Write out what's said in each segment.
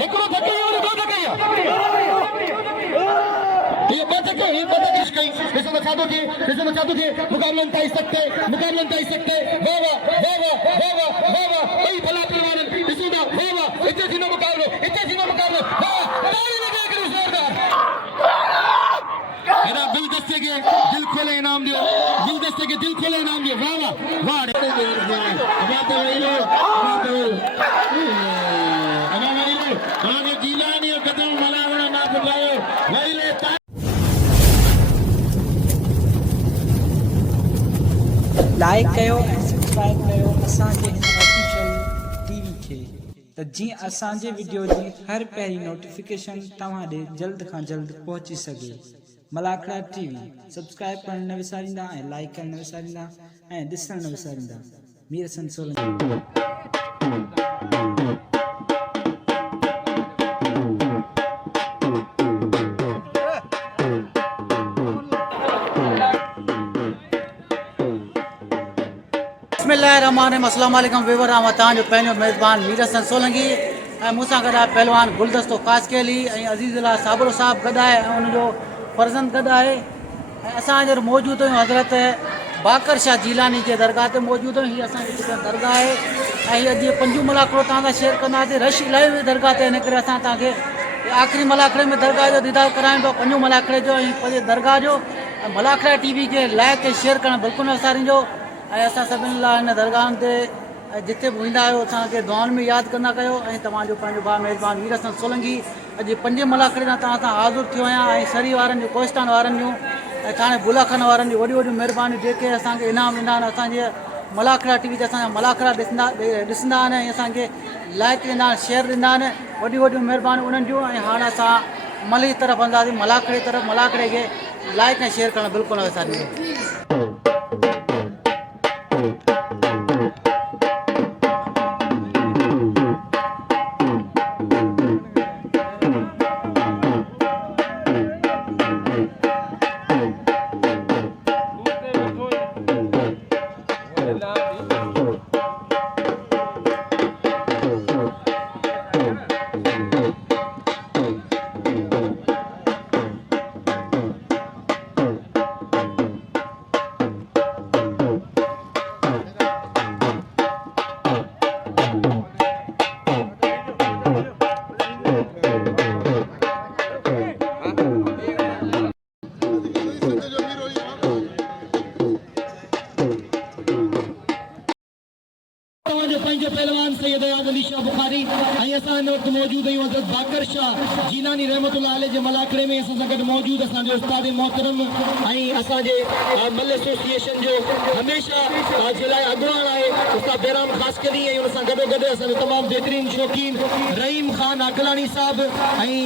हिकिड़ो धके और दो धके ये बच के कई इसमें चाहतो थे मुकाबला ताई सकते वाह वाह भाई भला परवान इसुदा वाह वाह इतने दिनों मुकाबलो वाह ताली लगे करो जोरदार मेरा गुलदस्ते के दिल खोले इनाम दियो वाह वाह आगे गीलानी और कदम मलावना ना फुलायो वहीले लाइक कयो ऐं सब्सक्राइब कयो असांजे हिन ऑफिशियल टीवी खे त जीअं असांजे वीडियो जी हर पहिरीं नोटिफिकेशन तव्हां ॾे जल्द खां जल्द पहुची सघे। मलाखड़ा टीवी सब्सक्राइब करण न विसारींदा ऐं लाइक करण न विसारींदा ऐं ॾिसण न विसारींदा। मीर हसन सोलंकी। बिस्मिल्लाहिर्रहमानिर्रहीम। अस्सलाम वालेकुम व्यूअर, आं तव्हांजो पंहिंजो मेज़बान मीर हसन सोलंकी ऐं मूंसां गॾु आहे पहलवान गुलदस्तो कासकेली ऐं अज़ीज़ुल्लाह साबरो साहिबु गॾु आहे ऐं उनजो फर्ज़ंद गॾु आहे। ऐं असां हींअर मौजूदु आहियूं हज़रत बाकर शाह जीलानी जे दरगाह ते मौजूदु आहियूं। हीअ असांजी दरगाह आहे ऐं हीअ अॼु पंजूं मलाखड़ो तव्हां सां शेयर कंदासीं। रश इलाही हुई दरगाह ते, हिन करे असां तव्हांखे आख़िरी मलाखड़े में दरगाह जो दीदार कराईंदो, पंजूं मलाखड़े जो ऐं पंहिंजे दरगाह जो। ऐं मलाखड़ा टीवी खे लाइक ऐं शेयर करणु बिल्कुलु न विसारींजो। ऐं असां सभिनी लाइ हिन दरगाहनि ते जिते बि वेंदा आहियो असांखे दुआनि में यादि कंदा कयो। ऐं तव्हांजो पंहिंजो भाउ मेज़बान मीर हसन सोलंकी अॼु पंजे मलाखड़े सां तव्हां सां हाज़ुर थियो आहियां ऐं सरी वारनि जूं, कोहिस्तान वारनि जूं ऐं थाणे बुलाखन वारनि जूं वॾियूं वॾियूं महिरबानियूं जेके असांखे इनाम ॾींदा आहिनि। असांजे मलाखड़ा टीवी ते असांजा मलाखड़ा ॾिसंदा आहिनि ऐं असांखे लाइक ॾींदा आहिनि, शेयर ॾींदा आहिनि, वॾियूं वॾियूं महिरबानियूं उन्हनि जूं। ऐं हाणे असां मली तरफ़ हलंदासीं, मलाखड़े तरफ़। मलाखड़े खे लाइक ऐं शेयर करणु बिल्कुलु न विसारींदो। पहलवान सैयद अली शाह बुखारी ऐं असां हिन वक़्तु मौजूदु आहियूं हज़रत बाकर शाह जीलानी रहमतुल्लाह अलैह जे मलाखड़े में। असां सां गॾु मौजूदु असांजो उस्ताद मोहतरम ऐं असांजे मल एसोसिएशन जो हमेशह जे लाइ अॻुवान आहे उस्ताद बेराम ख़ासकली। ऐं हुन सां गॾोगॾु असांजो तमामु बहितरीन शौक़ीन रहीम ख़ान अकलानी साहिबु ऐं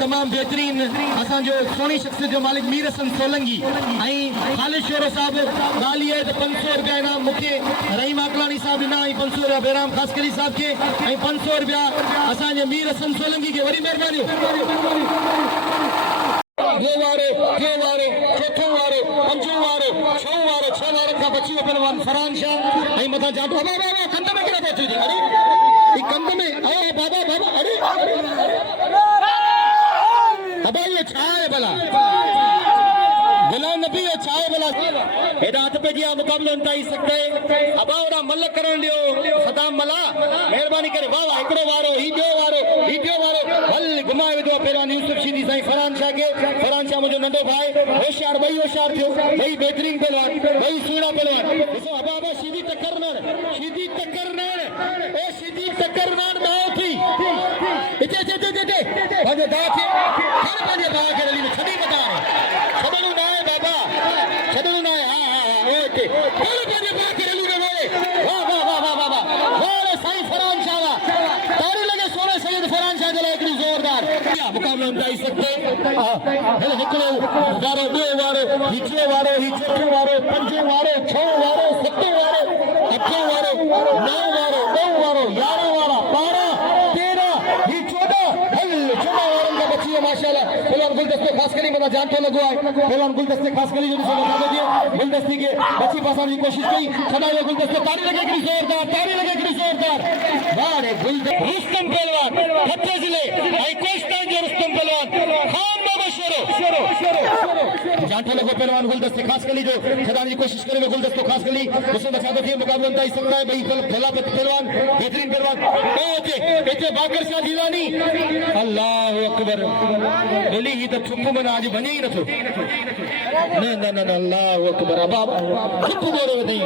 तमामु बहितरीन असांजो सोनी शख़्सियत जो मालिक मीर हसन सोलंकी ऐं ख़ालिद शोरो साहिबु। ॻाल्हि इहा आहे त 500 रुपया इनाम मूंखे रहीम अकलानी साहिबु ॾिना ऐं 500 रुपया बेराम ख़ासकली साहिब खे ऐं 500 रुपया असांजे मीर हसन सोलंकी खे। वरी महिरबानियूं। ॿियो वारो, टियों वारो, चोथों वारो, पंजों वारो, छहों वारो, 6 वारनि खां बची वियो पहलवान फरहान शाह ऐं मथां जाटो। बाबा कंध में केॾा पहुची थी? अरे ही कंध में बाबा अरे बाबा इहो छा आहे भला? गुलाम नबी छा आहे भला? हेॾा हथ पे जिया मुक़ाबलो इंतहाई सकते अबा ओड़ा मल करण दियो सदाम मला महिरबानी करे। वाह वाह हिकिड़ो वारो, ही ॿियो वारो, ही ॿियो वारो। हल घुमाए विधो पहलवान यूसुफ शीदी साईं फरहान शाह खे। फरहान शाह मुंहिंजो नंढो भाई, होशियार, ॿई होशियार थियो, ॿई बहितरीन पहलवान, ॿई सुहिणा पहलवान। ॾिसो अबा शीदी टक्कर न, शीदी टक्कर न, ओ शीदी टक्कर न दाव थी इते पंहिंजो दाव थी हर पंहिंजे भाउ खे रली में छॾी वधा छॾणो न आहे बाबा, छॾणो न आहे। हा ओके पंहिंजे भाउ खे रली में वहे। वाह वाह वाह वाह वाह वाह साईं फरहान शाह वाह। ताड़ी लगे सोने सैयद फरहान शाह जे लाइ हिकिड़ी ज़ोरदार मुक़ाबलो इंतहाई सकते। हिकिड़ो वारो, ॿियो वारो, ही टियों वारो, ही चोथों वारो, पंजों वारो, 6 वारो, 7 वारो, 8 वारो, 9 वारो, 9 वारो, 11 वारा, 12, 13, ही 14 वारनि खां बची वियो माशाअल्लाह। पहलवान गुलदस्ते ख़ासकली मथां जान थो लॻो आहे। पहलवान गुलदस्ते ख़ासकली जो ॾिसो गुलदस्ती खे बची पासण जी कोशिशि कई। छॾायो गुलदस्ते, ताड़ी लगे हिकिड़ी ज़ोरदार, ताड़ी लगे हिकिड़ी ज़ोरदार। वाह रे गुलदस्ते रुस्तम पहलवान खट्टे जिले आई कोस्टन जो रुस्तम पहलवान खान बाबा शेरो जांठा लोगों पहलवान गुलदस्ते खास कली जो खदाने की कोशिश करेंगे गुलदस्तों खास कली उसमें बचा दो मुकाबला होता ही सकता है भाई भला पहलवान बेहतरीन पहलवान इतने बाकर शाह जिलानी अल्लाह अकबर बोली ही तो चुप मन आज बने ही न थो न अल्लाह अकबर अब चुप बोलो नहीं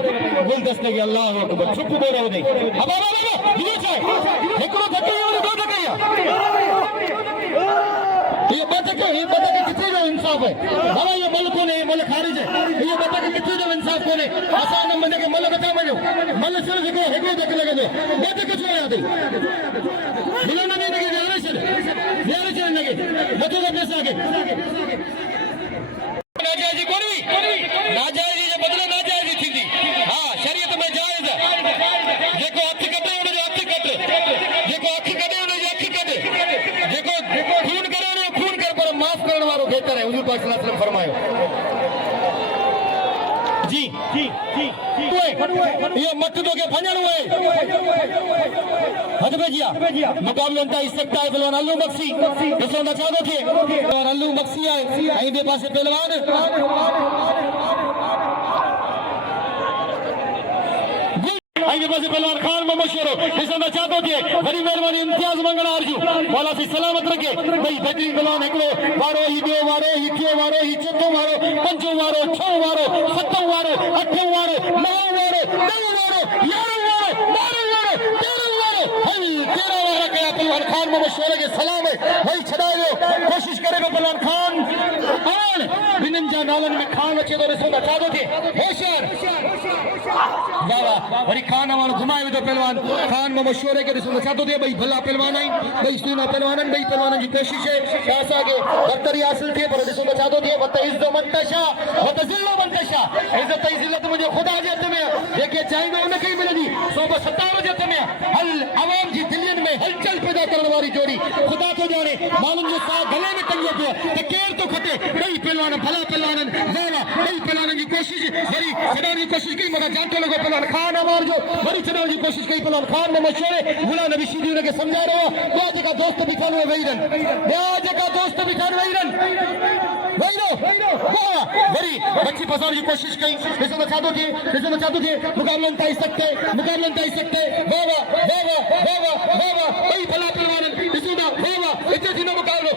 गुलदस्ते के अल्लाह अकबर चुप बोलो नहीं अब ये चाहे एकड़ो धक्के और दो धक्के ये बता के कितने जो इंसाफ है बाबा ये मुल्क ने मुल्क खारिज है ये बता के कितने जो इंसाफ कोने आसान बंदे के मुल्क बता मजो मुल्क सिर्फ एक धक लगे दो बता कुछ नहीं आती बिना नहीं लगे यार चल लगे बतो का पैसा आगे नाजायज कोई नाजायज जे बदले नाजायज थी हां शरीयत में जायज है जेको हथ कटे उन जो हथ कट जेको अख कटे उन जो अख कट जेको खून करे उन खून कर पर माफ करण वालो बेहतर है हुजूर पाक सल्लल्लाहु अलैहि वसल्लम फरमायो जी ये मत दो के भजन हुए हद पे किया मुकाबला होता इस सकता है पहलवान अल्लू बख्शी इसको बचा दो थे और अल्लू बख्शी आए आई दे पासे पहलवान आगे पासे पहलवान खान मोहम्मद शेरो इसको बचा दो थे बड़ी मेहरबानी इम्तियाज मंगना अर्जू मौला सी सलामत रखे भाई बेहतरीन पहलवान एकड़ो वारो ही ॿियो वारो ही टियों वारो ही चौथों वारो पंजों वारो छहों वारो सतों वारो अठों वारो नओं वारो ॾहों वारो यारहों वारो ॿारहों वारो तेरहों वारो हल 13 वारा कया पहलवान खान मोहम्मद शेरो के सलाम है भाई छॾायो कोशिश करेगा पहलवान खान और बिन्हनि जा नालनि में खान अचे थो ॾिसो छा थो थिए होशियार वाह वरी खान वालो घुमाए विधो पहलवान खान मोहम्मद शेरो के ॾिसो छा थो थिए भाई भला पहलवान आहिनि भाई सुहिणा पहलवान आहिनि भाई पहलवाननि जी कोशिश है कि असांखे बरतरी हासिल थिए पर ॾिसो छा थो थिए वत इज़्ज़ो मंतशा वत ज़िल्लो मंतशा इज़्ज़त ऐं ज़िल्लत मुंहिंजे ख़ुदा जे हथ में आहे जेके चाहींदो उनखे ई मिलंदी सोब सतार जे हथ में आहे हल अवाम जी दिलियुनि में हलचल पैदा करण वारी जोड़ी ख़ुदा थो ॼाणे माण्हुनि जो साह गले में टंगियो पियो त केरु थो खटे ॿई पहलवान भला पहलवान वाह ॿई पहलवाननि जी कोशिश वरी छॾण जी कोशिश कई मगर जांटो लॻो पहलवान खान अमार जो वरी छॾण जी कोशिश कई पहलवान खान मोहम्मद शेरो गुलाम नबी शीदी उनखे सम्झाए रहियो आहे ॿिया जेका दोस्त बि खान में वेही रहनि ॿिया जेका दोस्त बि खान वेही रहनि वरी बच्ची फसाने की कोशिश कई ॾिसो छा थो थिए मुकाबला ताई सकते वाह वाह ॿई भला पहलवान ॾिसो था वाह हिते थींदो मुकाबलो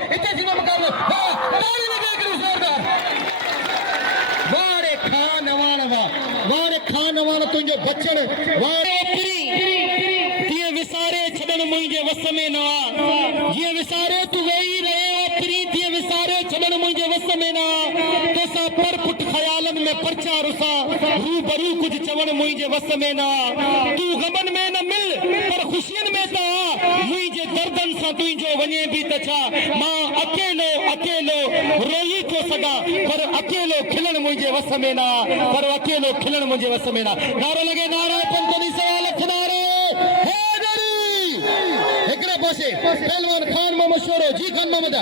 वाह ताली लॻे हिकिड़ी ज़ोरदार वारे खान वाण तुंहिंजो बचण वारे तीअं विसारे छॾण मुंहिंजे वस में न आहे जीअं विसारे तूं वेही रहे ओपरी तीअं विसारे छॾण मुंहिंजे वस में न आहे तोसां पर पुट ख़यालनि में परचा रुसा रूबरू कुझु चवण मुंहिंजे वस में न आहे तूं गमनि में न मिल पर ख़ुशियुनि में त मुंहिंजे दर्दनि सां तुंहिंजो वञे बि त छा मां अकेलो रोई थो सघां पर अकेलो खिलण मुंहिंजे वस में न आहे नारो लॻे नारा पंतनी सवा लख नारे हिकिड़े पासे पहलवान खान मोहम्मद शेरो जी खान मोहम्मद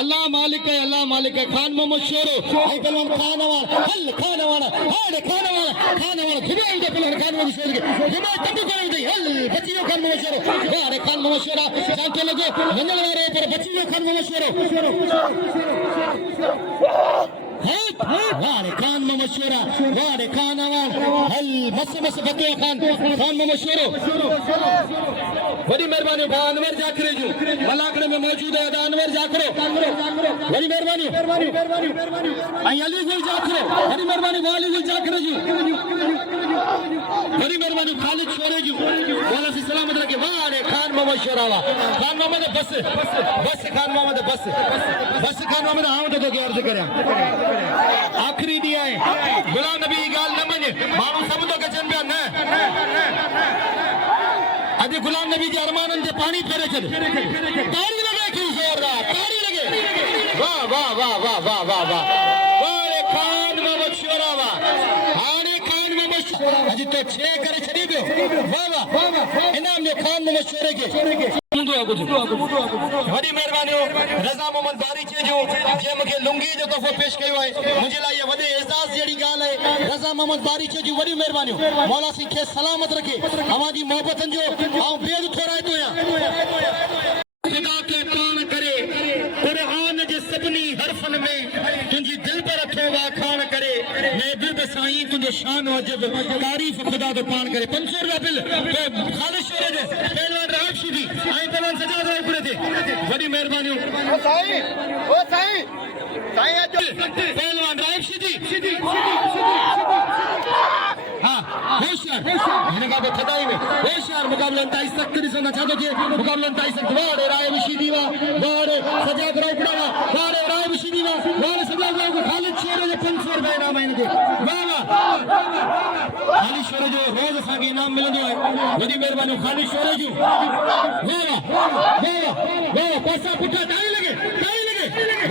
अल्लाह मालिक है खान मोहम्मद शेरो आई पहलवान खान वाला घुमे दे पहलवान खान मोहम्मद शेरो के घुमे तब करे दे हल बचियो खान मोहम्मद शेरो वारे खान मोहम्मद शेरो जानते लगे वंजन वाले पर बचियो खान मोहम्मद शेरो वारे खान मोहम्मद शेरो वारे खान वाल हल मस बतो खान मोहम्मद शेरो बड़ी मेहरबानी भाई अनवर जाखरे जो मलाकड़े में मौजूद है अनवर जाखरो बड़ी मेहरबानी आई अली गुल जाखरो बड़ी मेहरबानी वाली गुल जाखरो जी बड़ी मेहरबानी खालिद छोरे जी वाला से सलामत रखे वारे खान मोहम्मद शेरो खान मोहम्मद बस खान मोहम्मद बस खान मोहम्मद आऊं तो के अर्ज करया आखिरी दी है गुलाम नबी गाल न मने मानू सब तो गजन पिया न अभी गुलाम नबी जे अरमानन जे पानी फेरे छे ताड़ी लगे क्यों जोरदार ताड़ी लगे वाह वारे खान मोहम्मद शेरो हाने खान मोहम्मद शेरो अजी तो 6 करे छड़ी पियो वाह इनाम ने खान मोहम्मद शेरो के वॾी महिरबानी रज़ा मोहम्मद बारीचे जो जे मूंखे लुंगी जो तोहफ़ो पेश कयो आहे मुंहिंजे लाइ इहा वॾे एज़ाज़ जहिड़ी ॻाल्हि आहे रज़ा मोहम्मद बारीचे जी वॾी महिरबानियूं मौला सिंह खे सलामत रखे अवां जी मोहबतनि जो ऐं बेद थोराइतो आहियां खुदा के पान करे कुरान जे सभिनी हर्फन में तुंहिंजी दिल पर अथो वाखाण करे मैं दिल साईं तुंहिंजो शान अजब तारीफ़ खुदा तो पान करे 500 रुपया बिल ख़ालिश शोरे जो पहलवान राहत शीदी ऐं पहलवान सजाद रायपुरे ते वॾी महिरबानियूं पहलवान राहत शीदी हाँ होशियार हिन खां पोइ थदाई में होशियार मुक़ाबलनि ताईं सख़्तु ॾिसंदा छा थो थिए मुक़ाबलनि ताईं सख़्तु वाड़े राय विशीदी वा वाड़े सजाद रायपुरा वा वाड़े राय विशीदी वा वाड़े सजाद राय को ख़ालिद शेर जो 500 रुपया इनाम आहे हिनखे वाह वाह ख़ालिद शेर जो रोज़ असांखे इनाम मिलंदो आहे वॾी महिरबानी ख़ालिद शेर जूं वाह वाह पैसा पुठा ताई लॻे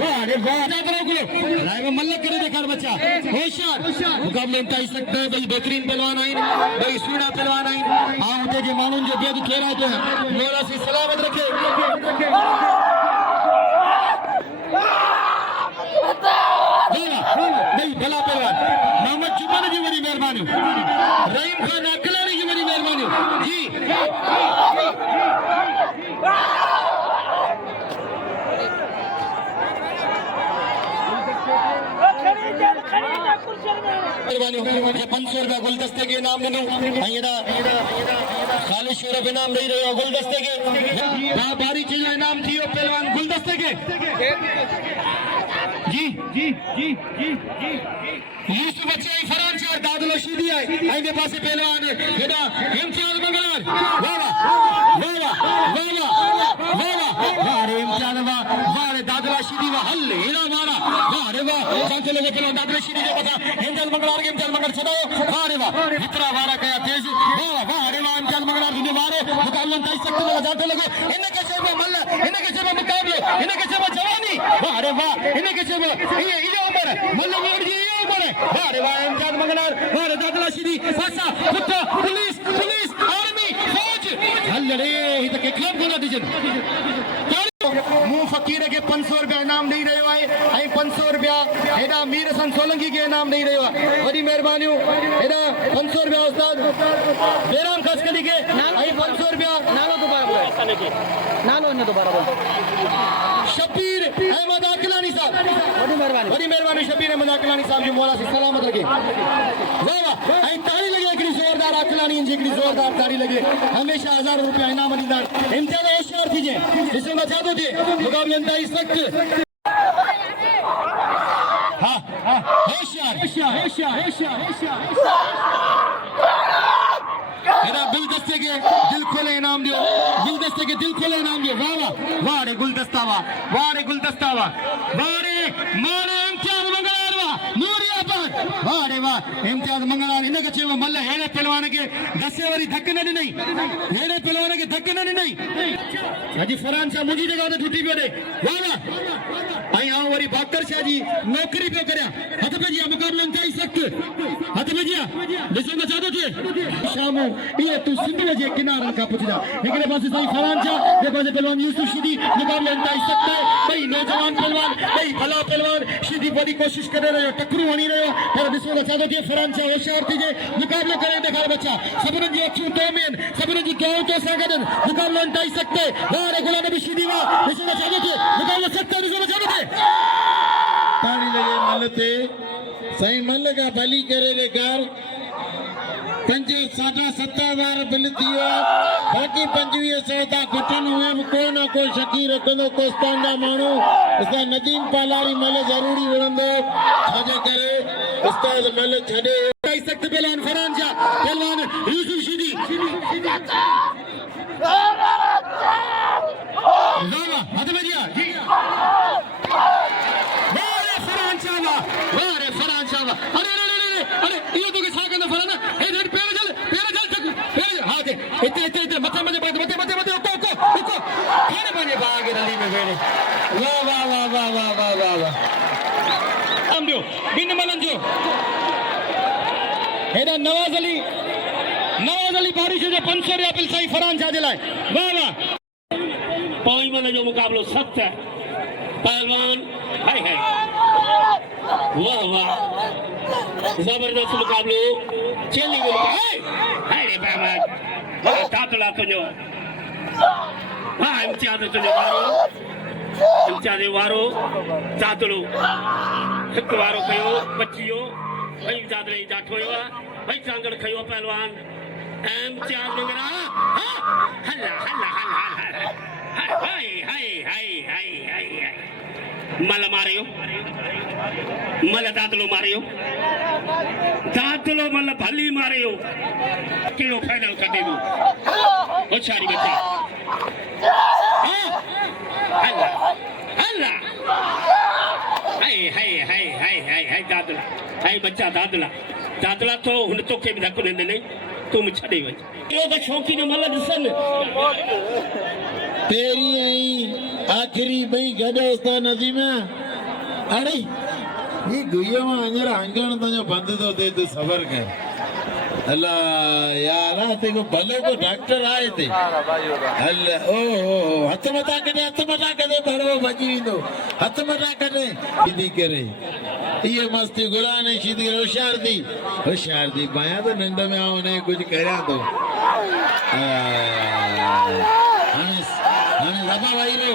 वाह अरे वाह राय मल्ल करे ॾेखार बच्चा होशियार मुक़ाबले ताईं सख़्तु ॿई बहितरीन पहलवान आहिनि ॿई सुहिणा पहलवान आहिनि ऐं हुते जे माण्हुनि जो बेद खेराइतो आहे मौला सी सलामत रखे नहीं भला पहलवान मोहम्मद जुमान जी वॾी महिरबानियूं रहीम खान अकलानी जी वॾी महिरबानियूं जी महिरबानी 500 रुपया गुलदस्ते के इनाम ॾिनो ख़ालिद शेर इनाम ॾेई रहियो गुलदस्ते के बारी चीज इनाम थी वियो पहलवान गुलदस्ते के जी जी जी जी जी यूसुफ बच्चे फरान चार दादलो शीदी है आगे पासे पहलवान हेडा इम्तियाज मंगलार वाह वाह वाह वाह अरे इम्तियाज वाह अरे दादला शीदी वाह हल्ले इना मारा वाह अरे वाह सांचे लोगों पहलवान दादला शीदी जो पता इम्तियाज मंगलार के इम्तियाज मंगल छड़ाओ वाह अरे वाह इतना वारा कया तेज वाह अरे वाह इम्तियाज मंगलार दुनिया वारे मुकाबले ताई सकते लगा जाते लोगो इनके सेवा मल्ल इनके सेवा मुकाबले इनके सेवा जवानी वाह अरे वाह इनके सेवा ये उम्र मल्ल मोड़ जी ये उम्र वाह अरे वाह इम्तियाज मंगलार वाह अरे दादला शीदी पासा कुत्ता पुलिस आर्मी फौज हल्ले ही तक क्लब कोना दिजन मुंह फकीर के 500 रुपया इनाम ॾेई रहियो आहे ऐं 500 रुपया हेॾा मीर हसन सोलंकी के इनाम ॾेई रहियो आहे वॾी महिरबानियूं हेॾा 500 रुपया उस्ताद बेराम खसकली के ऐं 500 रुपया नालो दोबारा बोल शबीर अहमद अकलानी साहब वॾी महिरबानी शबीर अहमद अकलानी साहब जो मौला से सलामत रखे वाह वाह ऐं ताड़ी लगे हिकिड़ी ज़ोरदार अकलानी जी हिकिड़ी ज़ोरदार ताड़ी लगे हमेशा 1000 रुपया इनाम ॾींदा इम्तियाज़ होशियार थी जे ॾिसो छा थो थिए मुक़ाबलनि ताईं सख़्तु हाँ होशियार हेरा गुलदस्ते के दिल खोले इनाम दियो गुलदस्ते के दिल खोले इनाम दियो वाह वाह रे गुलदस्ता वाह रे गुलदस्ता वाह रे मारे इम्तियाज मंगलार वाह नूरिया पर वाह रे वाह इम्तियाज मंगलार इन के चयो मल्ल हेड़े पहलवान के दसे वरी धक न ॾिनई हेड़े पहलवान के धक न ॾिनई अजी फरान शाह मुंहिंजी जगह ते टुटी पियो ॾे वाह ऐं आउं वरी बाकर शाह जी नौकरी पियो करियां हथ पे जिया मुक़ाबलनि ताईं सख़्तु हथ पे जिया ॾिसो छा थो थिए शामो ये तू सिंधु जे किनारनि खां पुछदा हिकिड़े पासे साईं फरान शाह ॿिए पासे पहलवान यूसुफ शीदी मुक़ाबलनि ताईं सख़्तु ॿई नौजवान पहलवान ॿई भला पहलवान शीदी वॾी कोशिश करे रहियो टकरू हणी रहियो पर ॾिसो छा थो थिए फरान शाह होशियार थी जे मुक़ाबलो करे ॾेखार बच्चा सभिनी जी अखियूं तो में सभिनी जी दुआऊं तो सां गॾु मुक़ाबलनि ताईं सख़्तु वाह रे गुलाम नबी शीदी वाह ॾिसो छा थो थिए मुक़ाबलो सख़्तु ॾिसो छा थो थिए ताड़ी लगे मल ते सही मल का भली करे ॾेखार 5.7 बिल थी वियो बाक़ी 2500 था खुटनि हुए बि को न को शकी रखंदो कोस्तान जा माण्हू असां नदीम पालारी मल ज़रूरी विढ़ंदो छाजे करे उस्ताद मल छॾे सख़्तु पहलवान फरान शाह पहलवान यूसुफ शीदी हथ में दिया वाह रे फरान शाह अरे इहो तो के छा कंदो फरान हे पेर जल तक पेर हां दे इते मथे उको खाने पानी भाग रली में वेड़े वाह हम दियो बिन मलन जो हेदा नवाज अली बारिश जो 500 रुपया बिल साईं फरान शाह जे लाइ वाह मन जो मुकाबलो सख्त है पहलवान हाय हाय वाह वाह जबरदस्त मुकाबलो चली हाय हाय रे बाबा तातला तुझो हाँ इम्तियाज तुझो वारो तातलो हिक वारो कयो बचियो भाई जादले जाठो यो भाई चांगड़ खयो पहलवान इम्तियाज मंगरा हल्ला हल्ला हल्ला हाय हाय हाय हाय हाय मल मारियो मल दादलो मारियो दादलो मल भली मारियो केड़ो फाइनल कर देबो होशियारी बच्चा हल्ला हल्ला हाय हाय हाय हाय हाय हाय दादला हाय बच्चा दादला दादला तो हुन तो के भी धक्को ने नहीं तुम छड़े वई यो तो शौकीन मल दिसन तेरी आई आखिरी बई गडो उस्ताद नदीम अरे ये गुयो में अंजर अंगण तो जो बंद तो दे तो सबर कर अल्लाह यार ते को भले को डॉक्टर आए थे अल्लाह ओ हथ मता कदे बड़ो बची दो हथ मता कदे दीदी करे ये मस्ती गुलाने सीधी होशियार दी पाया तो नंद में आओ ने कुछ करा तो रबा वैरो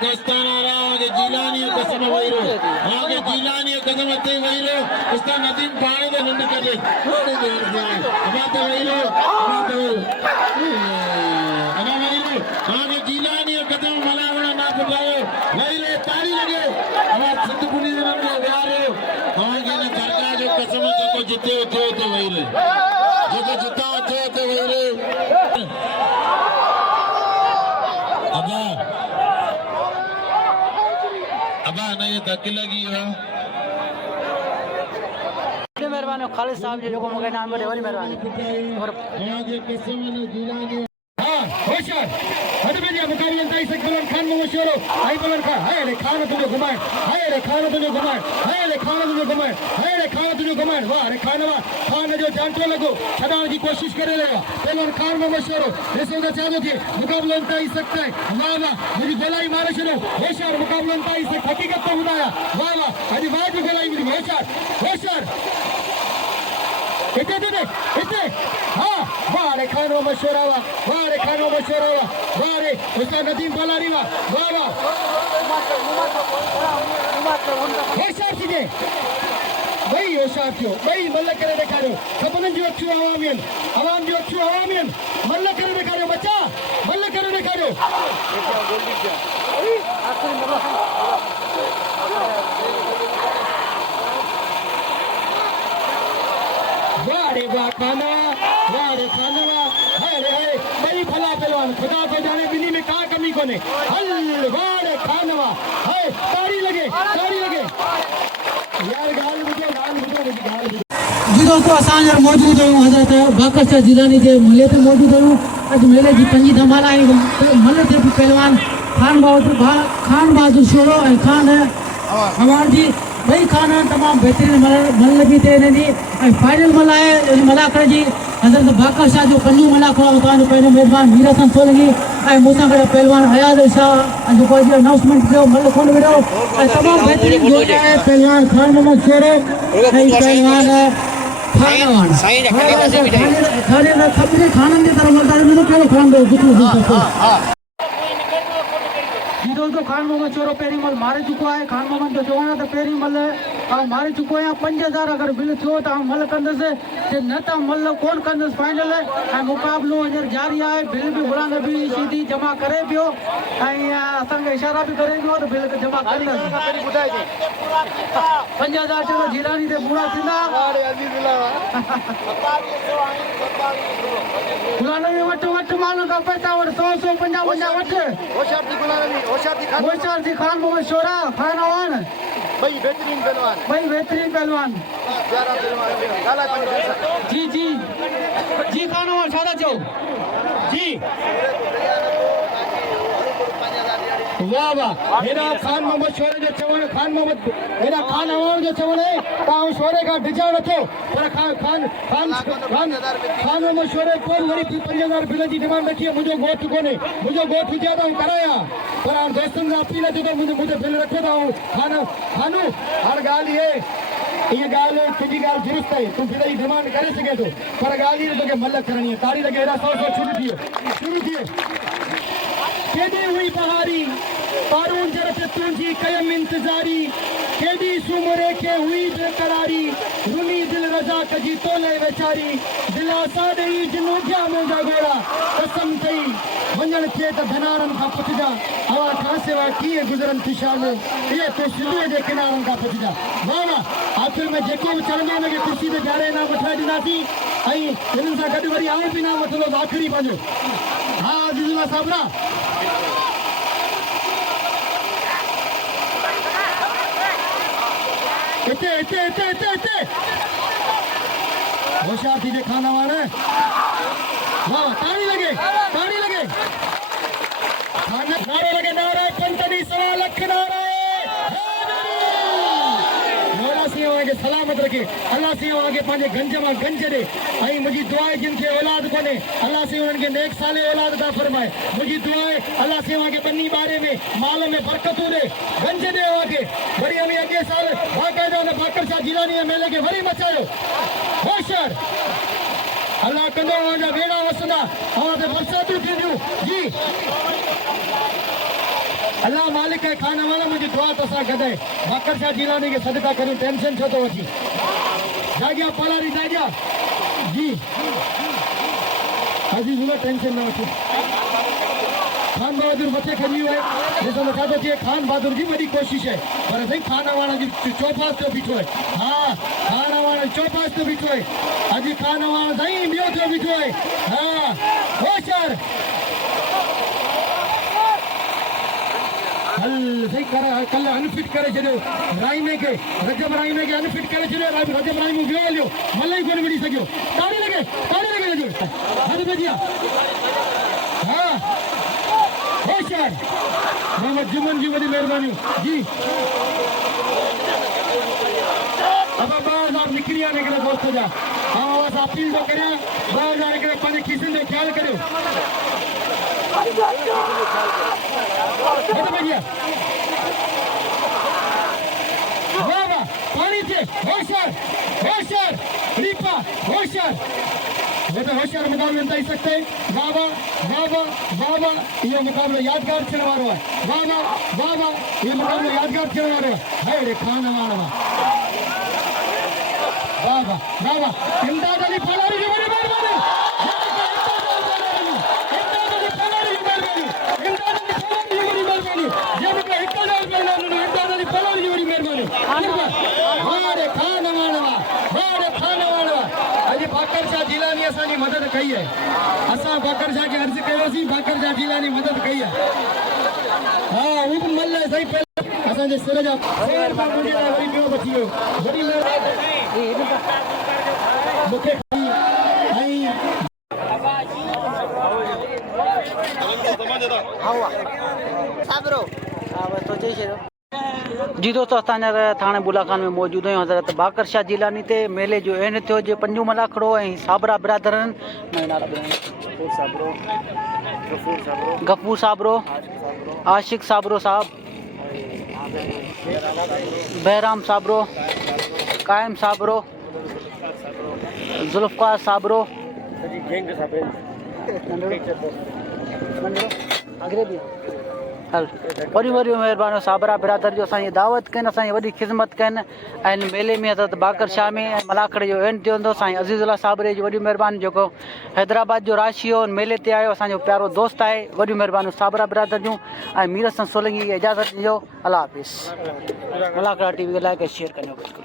कोस्ताना रागे जिलानी कसम वैरो आगे जिलानी कदम ते वैरो उस्ताद नदीम पाने दे नंद करे थोड़ी देर से बात वैरो अना वैरो आगे जिलानी कदम मलावना ना बुलायो वैरो ताली लगे अब सिद्ध पुनी दे नंद यारो आगे ने दरगाह जो कसम को जिते थे तो वैरो जो जिता थे तो वैरो अबा ना ये धक्के लगी हो मेहरबानी खालिद साहब जी जो मुझे नाम बड़े वाली मेहरबानी और आगे कसम ने जिलानी हाँ होशियार हद में दिया मुकाबला ताई से बलन खान में मशहूर आई बलन खान हाय रे खान तुझे घुमाए हाय रे खान तुझे घुमाए हाय रे खान तुझे घुमाए हाय रे खान तुझे घुमाए वाह रे खान जो जानतो लगो छड़ाने की कोशिश करे लेगा बलन खान में मशहूर ऐसे तो चाहो कि मुकाबला ताई सकता है वाह वाह मुझे गोलाई मारे शुरू होशियार मुकाबला ताई से हकीकत तो बताया वाह वाह अभी बात में गोलाई मुझे होशियार इतने हाँ वाह रे खानो मशहूरा वाह रे खानो मशहूरा वाह रे उस्ताद नदीम पलारी वाह वाह होशियार थी भाई होशियार थियो भाई मल्ल करे ॾेखारियो खपनि जो अखियूं आवाम जो अखियूं आवामियन मल्ल करे ॾेखारियो बच्चा मल्ल करे ॾेखारियो वाह खाना वाह रे हाय रे हाय बड़ी भला पहलवान खुदा को जाने बिनी में कहाँ कमी कोने हल वाह रे खानवा हाय ताड़ी लगे यार गाल बुझो जी दोस्तों असां यार मौजूद आहियूं हज़रत बाकरशाह जिलानी जे मेले ते मौजूद आहियूं अॼु मेले जी पंजी धमाल आहे मल ते बि पहलवान खान बहादुर शोरो ऐं खान हवार जी ॿई खान तमामु बहितरीन मल बि थिए हिन जी ऐं फाइनल मल आहे मलाखड़ जी हज़रत बाकरशाह जो पंजो मलाखड़ आहे तव्हांजो पहिरियों मेज़बान मीर हसन सोलंकी ऐं मूंसां गॾु पहलवान हयात शाह जेको अॼु अनाउंसमेंट कयो मल कोन विढ़ो ऐं तमामु बहितरीन जोड़ी आहे पहलवान खान मोहम्मद शोरो ऐं पहलवान खाननि जी तरफ़ कहिड़ो खान जी दोस्तों खान मोहम्मद शोरो पहिरीं मल मारे चुको आहे खान मोहम्मद जो चवणु आहे त पहिरीं मल मारे चुको आहियां 5000 अगरि बिल थियो त मल कंदुसि न त मल कोन कंदुसि फाइनल ऐं मुक़ाबिलो हींअर जारी आहे बिल बि घुरांदे बि सीधी जमा करे पियो ऐं असांखे इशारा बि करे पियो त बिल जमा कंदुसि 5000 चलो जिलानी ते पूरा थींदा गुलाम में वटि माण्हू खां पैसा वटि 100 50 वटि होशियार थी खान मोहम्मद शोरा खान अवान भाई बेहतरीन पहलवान जी खान अवान छा था चओ जी वाह वाह हेॾा खान मोहम्मद शोरे जो चवण खान मोहम्मद हेॾा खान अवाम जो चवण आहे तव्हां शोरे खां डिॼा नथो पर खान मोहम्मद शोरे कोन वरी 5000 बिल जी डिमांड रखी आहे मुंहिंजो ॻोठु कोन्हे मुंहिंजो ॻोठु हुजे त आऊं करायां पर हाणे दोस्तनि सां अपील थी त मुंहिंजो बिल रखो त आऊं खानू हाणे ॻाल्हि इहे ॻाल्हि तुंहिंजी ॻाल्हि दुरुस्त आहे तूं बिल जी डिमांड करे सघे थो पर ॻाल्हि इहा तोखे मल करणी आहे तारी लॻे हेॾा 100 शुरू थिए केॾी हुई बहारी पारून जरत तुंहिंजी कयम इंतज़ारी केॾी सुमरे खे हुई बेकरारी रुनी दिल रज़ा कजी तोले वेचारी दिला साॾई जिनूजिया मुंहिंजा घोड़ा कसम थई वञण थिए त धनारनि खां पुछजा हवा खां सवाइ कीअं गुज़रनि खुशालो इहे तूं सिंधूअ जे किनारनि खां पुछजा वाह वाह आख़िर में जेको बि चवंदो हुनखे कुर्सी ते ॿिहारे इनाम वठाए ॾींदासीं ऐं हिननि सां गॾु वरी आऊं बि इनाम वठंदुसि आख़िरी पंहिंजो हा अज़ीज़ुल्लाह साबरा इते होशियार थी जे खाना वाला वाह ताड़ी लगे खाना नारो लगे नारा पंतनी 1.25 लाख नारा मौला सिंह आगे सलामत रखे अल्लाह सिंह आगे पंहिंजे गंज मां गंज ॾे ऐं मुंहिंजी दुआ आहे जिन खे औलाद कोन्हे अल्लाह सिंह उन्हनि खे नेक साले औलाद अता फरमाए मुंहिंजी दुआ आहे अल्लाह सिंह आगे बन्नी बारे में माल में बरकतूं ॾे गंज ॾे आगे वरी हमें अॻे साल बाक़ाइदा हुन बाकर शाह जिलानी मेले खे वरी मचायो होशियार अल्लाह कंदो अवांजा वेड़ा वसंदा अवां ते बरसातूं थींदियूं जी अल्लाह मालिक है खाना वाला मुझे दुआ तो सा गदे बाकर शाह जिलानी के सदका करूं टेंशन छो तो वठी जागिया पलारी जागिया जी अजी जुलो टेंशन ना वठी खान बहादुर बच्चे खड़ी हुए जैसा मैं कहता थी खान बहादुर जी बड़ी कोशिश है पर भाई खाना वाला जी चौपास तो बिठो है हाँ खाना वाला चौपास तो बिठो है अजी खाना वाला दही बियो तो बिठो है हाँ होशियार हल सही कर कल अनफिट करे छॾियो राइमे के रजब राइमे के अनफिट करे छॾियो रजब राइमो वियो हलियो मल ई कोन विड़ी सघियो ताड़ी लगे लॻो हद बजिया हाँ होशियार मोहम्मद जुमन जी वॾी महिरबानी जी अब 2000 निकिरी आहे हिकिड़े दोस्त जा हाँ असां अपील थो करियां 2000 हिकिड़े पंहिंजे खीसनि जो ख़्यालु करियो वाह वाह पानी से होशियार रीपा होशियार वो तो होशियार मुकाबले में सकते वाह वाह ये मुकाबला यादगार थियण वारो आहे वाह ये मुकाबला यादगार थियण वारो आहे रे खान वाला वाह इमदाद अली फलारी जी बड़ी मेहरबानी बाकर शाह जिलानी असांजी मदद कई है असां बाकर शाह खे अर्ज़ कयोसीं बाकर शाह जिलानी मदद कई है हाँ वो भी मल सही पहले असांजे सिर जा शेर पाण मुंहिंजे लाइ वरी ॿियो बची वियो वरी मूंखे जी दोस्तों असांजा थाणे बुलाखान में मौजूद आहियूं हज़रत बाकर शाह जिलानी ते मेले जो एन थियो जे पंजू मलाखड़ो ऐं साबरा बिरादरनि गफूर साबरो आशिक साबरो साहब बहराम साबरो कायम साबरो जुल्फकार साबरो हल वरी महिरबानी साबरा बिरादर जो असांजी दावत कनि असांजी वॾी ख़िदमत कनि ऐं मेले में हज़रत बाकर शाह में ऐं मलाखड़े जो एंड थियो हूंदो साईं अज़ीज़ुल्लाह साबरे जी वॾी महिरबानी जेको हैदराबाद जो राशी हो मेले ते आयो असांजो प्यारो दोस्त आहे वॾी महिरबानी साबरा बिरादर जूं ऐं मीर हसन सोलंकी खे इजाज़त ॾिजो अल्लाह हाफ़िज़ मलाखड़ा टीवी खे लाइक ऐं शेयर करियो